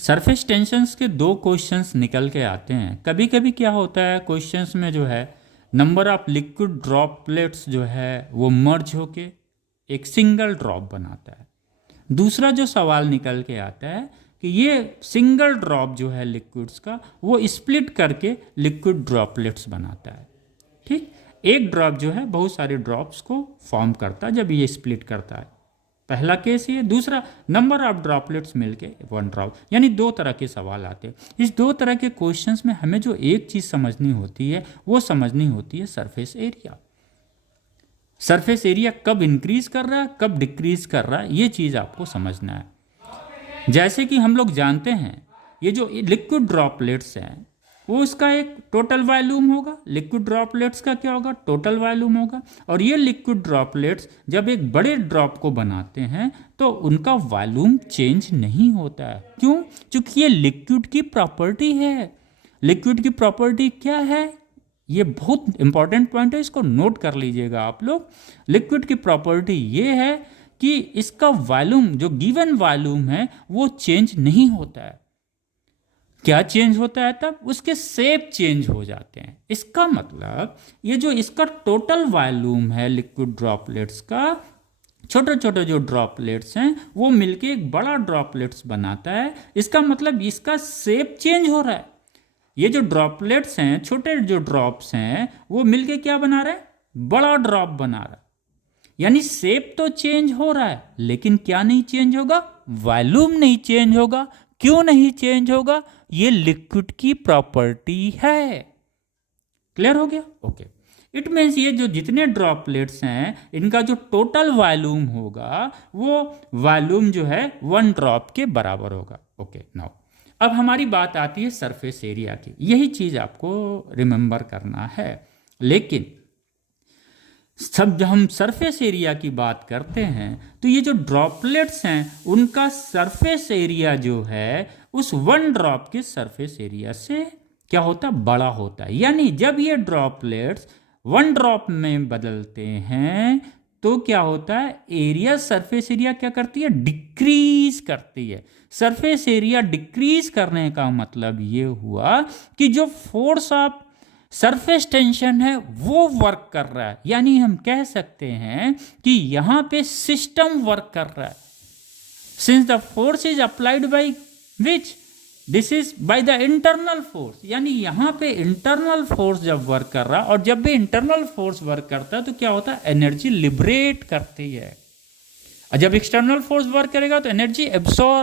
Surface tensions के दो questions निकल के आते हैं। कभी कभी क्या होता है क्वेश्चंस में जो है नंबर ऑफ लिक्विड ड्रॉपलेट्स जो है वो मर्ज होके एक सिंगल ड्रॉप बनाता है। दूसरा जो सवाल निकल के आता है कि ये सिंगल ड्रॉप जो है लिक्विड्स का वो स्प्लिट करके लिक्विड ड्रॉपलेट्स बनाता है। ठीक, एक ड्रॉप जो है बहुत सारे ड्रॉप्स को फॉर्म करता है जब ये स्प्लिट करता है। पहला केस ये, दूसरा नंबर ऑफ ड्रॉपलेट्स मिलके वन ड्रॉप, यानी दो तरह के सवाल आते हैं। इस दो तरह के क्वेश्चंस में हमें जो एक चीज़ समझनी होती है वो समझनी होती है सरफेस एरिया। सरफेस एरिया कब इंक्रीज कर रहा है कब डिक्रीज कर रहा है ये चीज़ आपको समझना है। जैसे कि हम लोग जानते हैं ये जो लिक्विड ड्रॉपलेट्स हैं वो इसका एक टोटल वॉल्यूम होगा। लिक्विड ड्रॉपलेट्स का क्या होगा, टोटल वॉल्यूम होगा। और ये लिक्विड ड्रॉपलेट्स जब एक बड़े ड्रॉप को बनाते हैं तो उनका वॉल्यूम चेंज नहीं होता है। क्यों? क्योंकि ये लिक्विड की प्रॉपर्टी है। लिक्विड की प्रॉपर्टी क्या है, ये बहुत इंपॉर्टेंट पॉइंट है, इसको नोट कर लीजिएगा आप लोग। लिक्विड की प्रॉपर्टी ये है कि इसका वॉल्यूम, जो गिवन वॉल्यूम है वो चेंज नहीं होता है। क्या चेंज होता है तब? उसके शेप चेंज हो जाते हैं। इसका मतलब ये जो इसका टोटल वॉल्यूम है लिक्विड ड्रॉपलेट्स का, छोटे छोटे जो ड्रॉपलेट्स हैं वो मिलके एक बड़ा ड्रॉपलेट्स बनाता है। इसका मतलब इसका शेप चेंज हो रहा है। ये जो ड्रॉपलेट्स हैं, छोटे जो ड्रॉप्स हैं, वो मिलके क्या बना रहे हैं, बड़ा ड्रॉप बना रहा है। यानी शेप तो चेंज हो रहा है लेकिन क्या नहीं चेंज होगा, वॉल्यूम नहीं चेंज होगा। क्यों नहीं चेंज होगा? ये लिक्विड की प्रॉपर्टी है। क्लियर हो गया? ओके। इट मीन्स ये जो जितने ड्रॉपलेट्स हैं इनका जो टोटल वॉल्यूम होगा वो वॉल्यूम जो है वन ड्रॉप के बराबर होगा। ओके, नाउ अब हमारी बात आती है सरफेस एरिया की। यही चीज आपको रिमेंबर करना है। लेकिन सब जब हम सरफेस एरिया की बात करते हैं तो ये जो ड्रॉपलेट्स हैं उनका सरफेस एरिया जो है उस वन ड्रॉप के सरफेस एरिया से क्या होता है, बड़ा होता है। यानी जब ये ड्रॉपलेट्स वन ड्रॉप में बदलते हैं तो क्या होता है, एरिया, सरफेस एरिया क्या करती है, डिक्रीज करती है। सरफेस एरिया डिक्रीज करने का मतलब ये हुआ कि जो फोर्स ऑफ सरफेस टेंशन है वो वर्क कर रहा है। यानी हम कह सकते हैं कि यहां पे सिस्टम वर्क कर रहा है। Since the force is applied by which, this is by the internal force. यानी यहां पे इंटरनल फोर्स जब वर्क कर रहा है, और जब भी इंटरनल फोर्स वर्क करता है तो क्या होता है, एनर्जी लिबरेट करती है। और जब एक्सटर्नल फोर्स वर्क करेगा तो एनर्जी एब्सॉर्ब